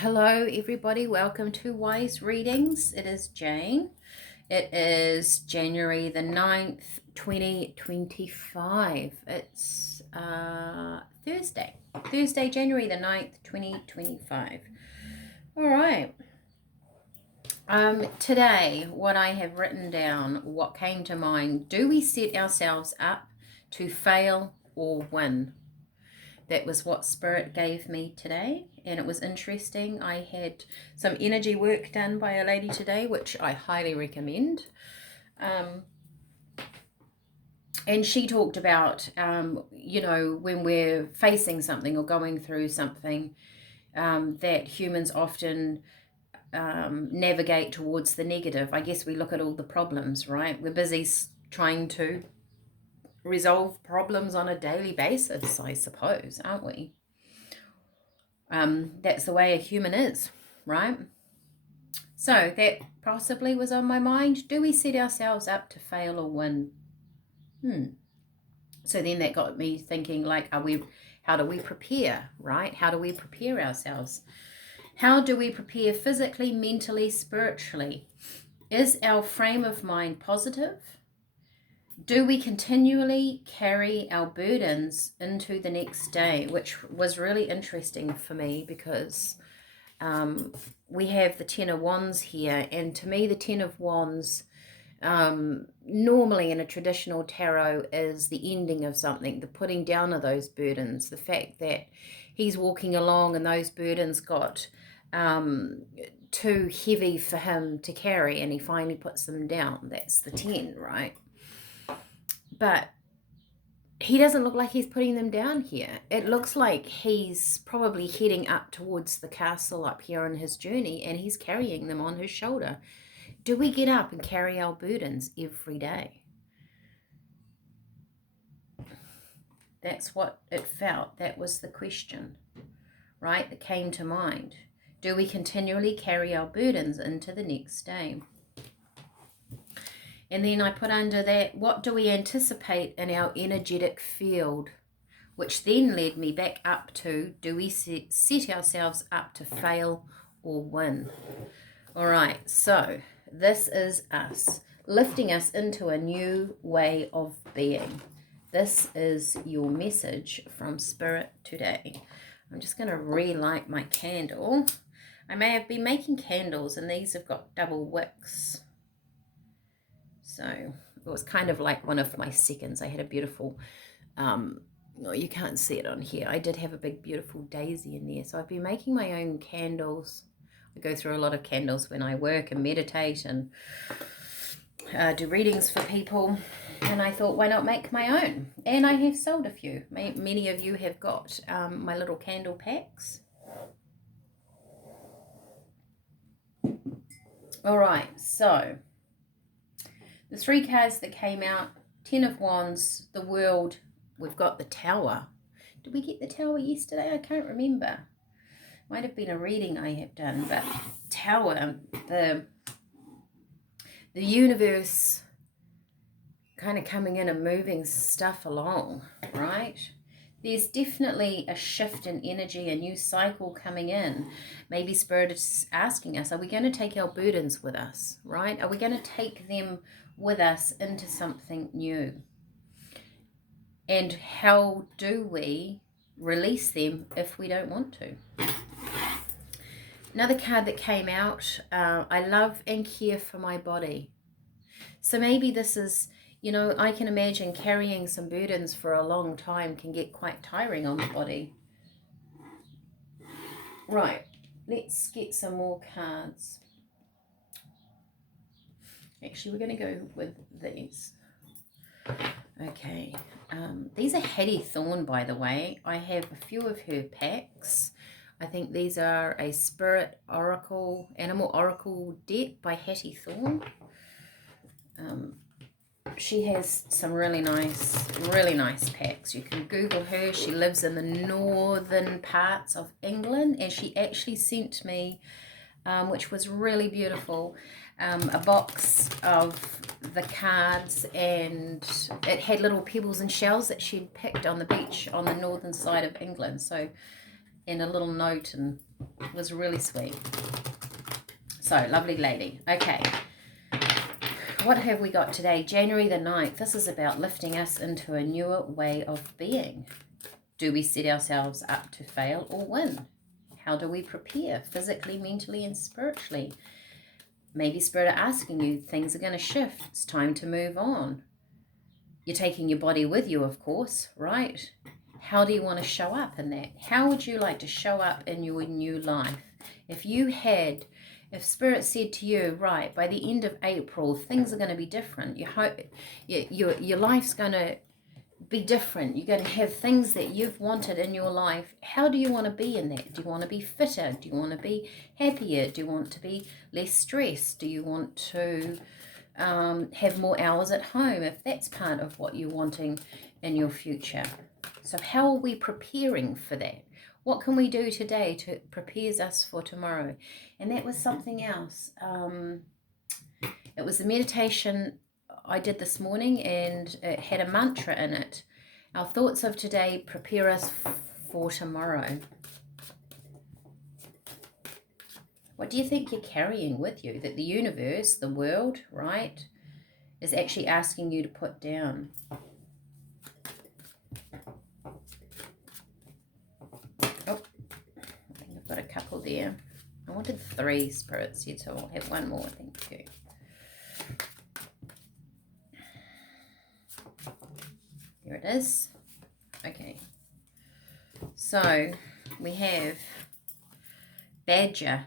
Hello everybody, welcome to Wise Readings. It is Jane. It is January the 9th, 2025. It's Thursday, January the 9th, 2025. All right. Today, what I have written down, what came to mind, do we set ourselves up to fail or win? That was what Spirit gave me today, and it was interesting. I had some energy work done by a lady today, which I highly recommend. And she talked about, when we're facing something or going through something, that humans often navigate towards the negative. I guess we look at all the problems, right? We're busy trying to resolve problems on a daily basis, I suppose, aren't we? That's the way a human is, right? So that possibly was on my mind. Do we set ourselves up to fail or win? So then that got me thinking, like, how do we prepare, right? How do we prepare ourselves? How do we prepare physically, mentally, spiritually? Is our frame of mind positive? Do we continually carry our burdens into the next day? Which was really interesting for me because we have the Ten of Wands here, and to me the Ten of Wands normally in a traditional tarot is the ending of something, the putting down of those burdens, the fact that he's walking along and those burdens got too heavy for him to carry and he finally puts them down. That's the 10, right? But he doesn't look like he's putting them down here. It looks like he's probably heading up towards the castle up here on his journey, and he's carrying them on his shoulder. Do we get up and carry our burdens every day? That's what it felt. That was the question, right, that came to mind. Do we continually carry our burdens into the next day? And then I put under that, what do we anticipate in our energetic field? Which then led me back up to, do we set ourselves up to fail or win? All right, so this is us, lifting us into a new way of being. This is your message from Spirit today. I'm just going to relight my candle. I may have been making candles, and these have got double wicks. So it was kind of like one of my seconds. I had a beautiful, you can't see it on here. I did have a big, beautiful daisy in there. So I've been making my own candles. I go through a lot of candles when I work and meditate and do readings for people. And I thought, why not make my own? And I have sold a few. Many of you have got my little candle packs. All right, so the three cards that came out, Ten of Wands, the World, we've got the Tower. Did we get the Tower yesterday? I can't remember. Might have been a reading I have done, but Tower, the universe kind of coming in and moving stuff along, right? There's definitely a shift in energy, a new cycle coming in. Maybe Spirit is asking us, are we going to take our burdens with us, right? Are we going to take them with us into something new? And how do we release them if we don't want to? Another card that came out, I love and care for my body. So maybe this is, I can imagine carrying some burdens for a long time can get quite tiring on the body. Right, let's get some more cards. Actually, we're going to go with these. Okay, these are Hattie Thorn, by the way. I have a few of her packs. I think these are a Spirit Oracle, Animal Oracle deck by Hattie Thorn. She has some really nice packs. You can Google her. She lives in the northern parts of England, and she actually sent me, which was really beautiful, a box of the cards, and it had little pebbles and shells that she'd picked on the beach on the northern side of England. So, and a little note and It was really sweet. So, lovely lady. Okay. What have we got today? January the 9th. This is about lifting us into a newer way of being. Do we set ourselves up to fail or win? How do we prepare physically, mentally, and spiritually? Maybe Spirit are asking you, things are going to shift. It's time to move on. You're taking your body with you, of course, right? How do you want to show up in that? How would you like to show up in your new life? If Spirit said to you, right, by the end of April, things are going to be different. Your life's going to be different. You're going to have things that you've wanted in your life. How do you want to be in that? Do you want to be fitter? Do you want to be happier? Do you want to be less stressed? Do you want to have more hours at home, if that's part of what you're wanting in your future? So how are we preparing for that? What can we do today to prepare us for tomorrow? And that was something else. It was the meditation I did this morning, and it had a mantra in it. Our thoughts of today prepare us for tomorrow. What do you think you're carrying with you that the universe, the world, right, is actually asking you to put down? Oh, I think I've got a couple there. I wanted 3 spirits here, so I'll have one more, thank you. Here it is. Okay. So we have Badger.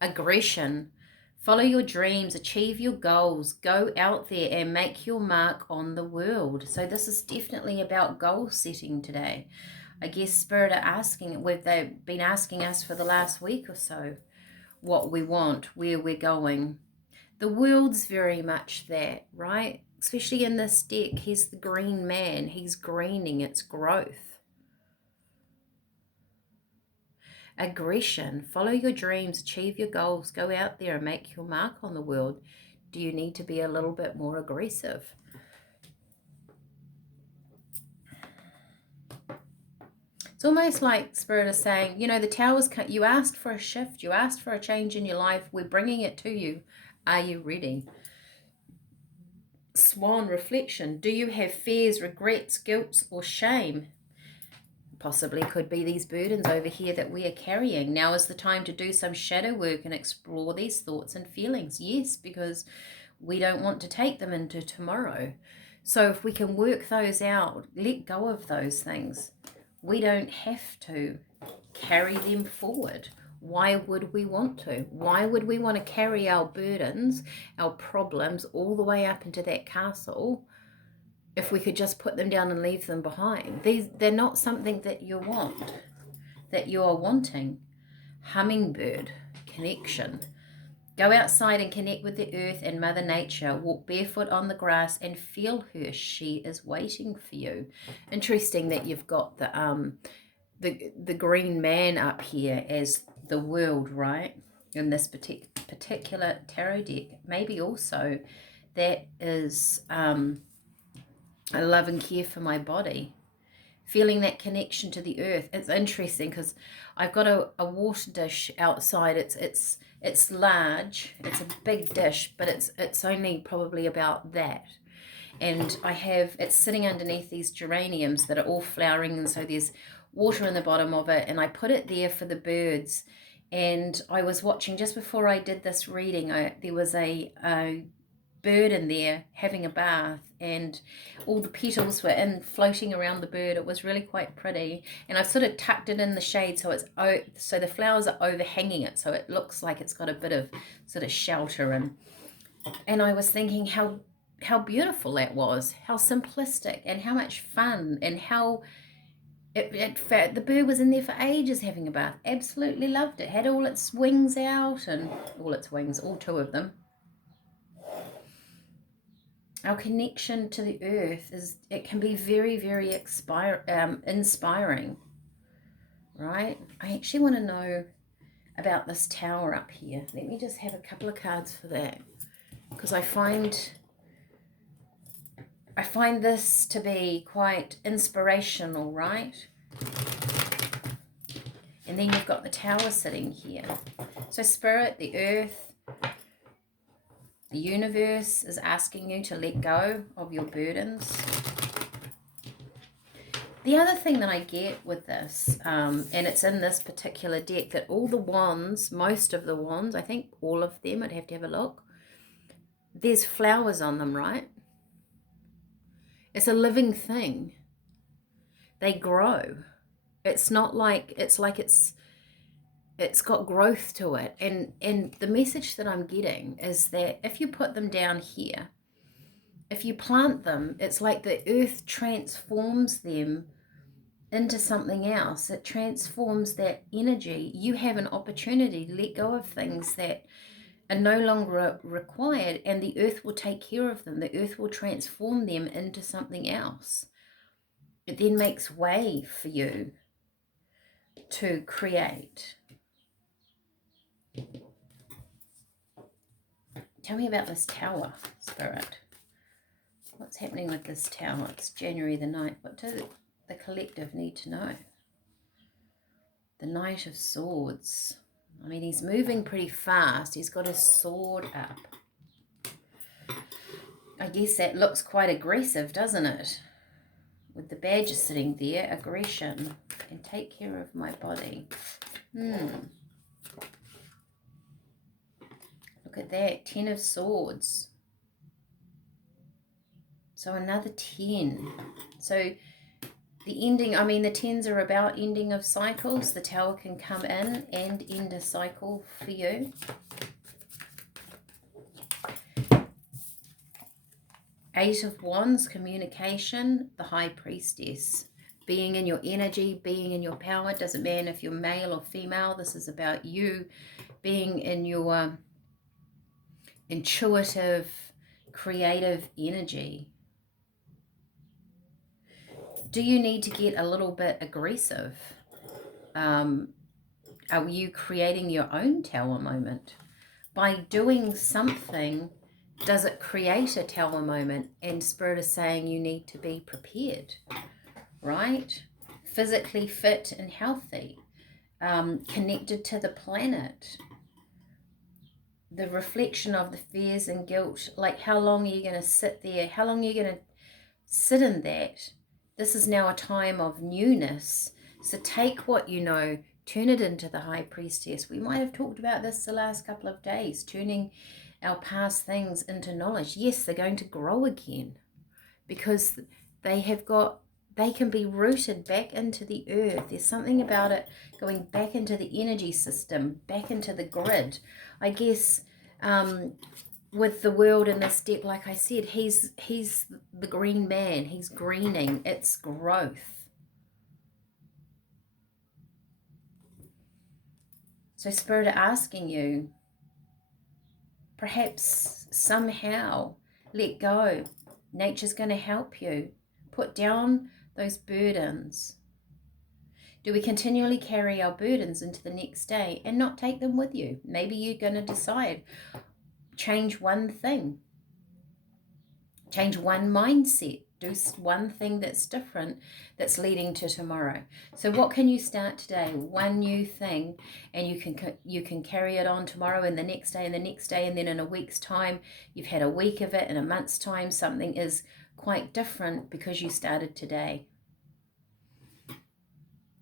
Aggression. Follow your dreams, achieve your goals, go out there and make your mark on the world. So this is definitely about goal setting today. I guess Spirit are asking, they've been asking us for the last week or so, what we want, where we're going. The world's very much that, right? Especially in this deck, he's the green man. He's greening its growth. Aggression. Follow your dreams, achieve your goals, go out there and make your mark on the world. Do you need to be a little bit more aggressive? It's almost like Spirit is saying, you know, the Tower's, you asked for a shift, you asked for a change in your life, we're bringing it to you. Are you ready? Swan. Reflection. Do you have fears, regrets, guilt, or shame? Possibly could be these burdens over here that we are carrying. Now is the time to do some shadow work and explore these thoughts and feelings. Yes, because we don't want to take them into tomorrow. So if we can work those out, let go of those things. We don't have to carry them forward. Why would we want to? Why would we want to carry our burdens, our problems, all the way up into that castle if we could just put them down and leave them behind? They're not something that you want, that you are wanting. Hummingbird. Connection. Go outside and connect with the earth and Mother Nature. Walk barefoot on the grass and feel her. She is waiting for you. Interesting that you've got the green man up here as the world, right? In this particular tarot deck. Maybe also that is a love and care for my body. Feeling that connection to the earth. It's interesting because I've got a water dish outside. It's large. It's a big dish, but it's only probably about that. And it's sitting underneath these geraniums that are all flowering, and so there's water in the bottom of it, and I put it there for the birds. And I was watching just before I did this reading, there was a bird in there having a bath, and all the petals were floating around the bird. It was really quite pretty, and I've sort of tucked it in the shade so the flowers are overhanging it, so it looks like it's got a bit of sort of shelter. And I was thinking how beautiful that was, how simplistic, and how much fun, and how the bird was in there for ages having a bath. Absolutely loved it. Had all its wings out, and all 2 of them. Our connection to the earth it can be very, very inspiring, right? I actually want to know about this tower up here. Let me just have a couple of cards for that, because I find this to be quite inspirational, right? And then you've got the Tower sitting here. So Spirit, the earth, the universe is asking you to let go of your burdens. The other thing that I get with this, and it's in this particular deck, that all the wands, most of the wands, I think all of them, I'd have to have a look, there's flowers on them, right? It's a living thing. They grow. It's not like, it's got growth to it. And the message that I'm getting is that if you put them down here, if you plant them, it's like the earth transforms them into something else. It transforms that energy. You have an opportunity to let go of things that are no longer required, and the earth will take care of them. The earth will transform them into something else. It then makes way for you to create. Tell me about this Tower, Spirit. What's happening with this Tower? It's January the 9th. What do the collective need to know? The Knight of Swords. I mean, he's moving pretty fast. He's got his sword up. I guess that looks quite aggressive, doesn't it? With the badger sitting there, aggression. And take care of my body. Look at that, 10 of Swords. So another 10. So the ending, I mean, the 10s are about ending of cycles. The Tower can come in and end a cycle for you. Eight of Wands, communication. The High Priestess. Being in your energy, being in your power. It doesn't matter if you're male or female. This is about you being in your intuitive, creative energy. Do you need to get a little bit aggressive? Are you creating your own Tower moment? By doing something, does it create a Tower moment? And Spirit is saying you need to be prepared, right? Physically fit and healthy, connected to the planet. The reflection of the fears and guilt, like how long are you going to sit there? How long are you going to sit in that? This is now a time of newness. So take what you know, turn it into the High Priestess. We might have talked about this the last couple of days, turning our past things into knowledge. Yes, they're going to grow again because they can be rooted back into the earth. There's something about it going back into the energy system, back into the grid. I guess with the world in this deck, like I said, he's the green man. He's greening. It's growth. So Spirit are asking you, perhaps somehow let go. Nature's going to help you. Put down those burdens. Do we continually carry our burdens into the next day and not take them with you? Maybe you're going to decide, change one thing. Change one mindset. Do one thing that's different, that's leading to tomorrow. So what can you start today? One new thing, and you can carry it on tomorrow and the next day and the next day, and then in a week's time, you've had a week of it. In a month's time, something is quite different because you started today.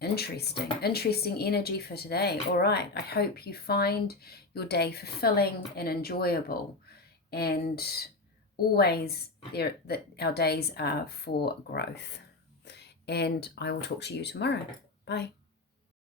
Interesting energy for today. All right, I hope you find your day fulfilling and enjoyable, and always that our days are for growth. And I will talk to you tomorrow. Bye.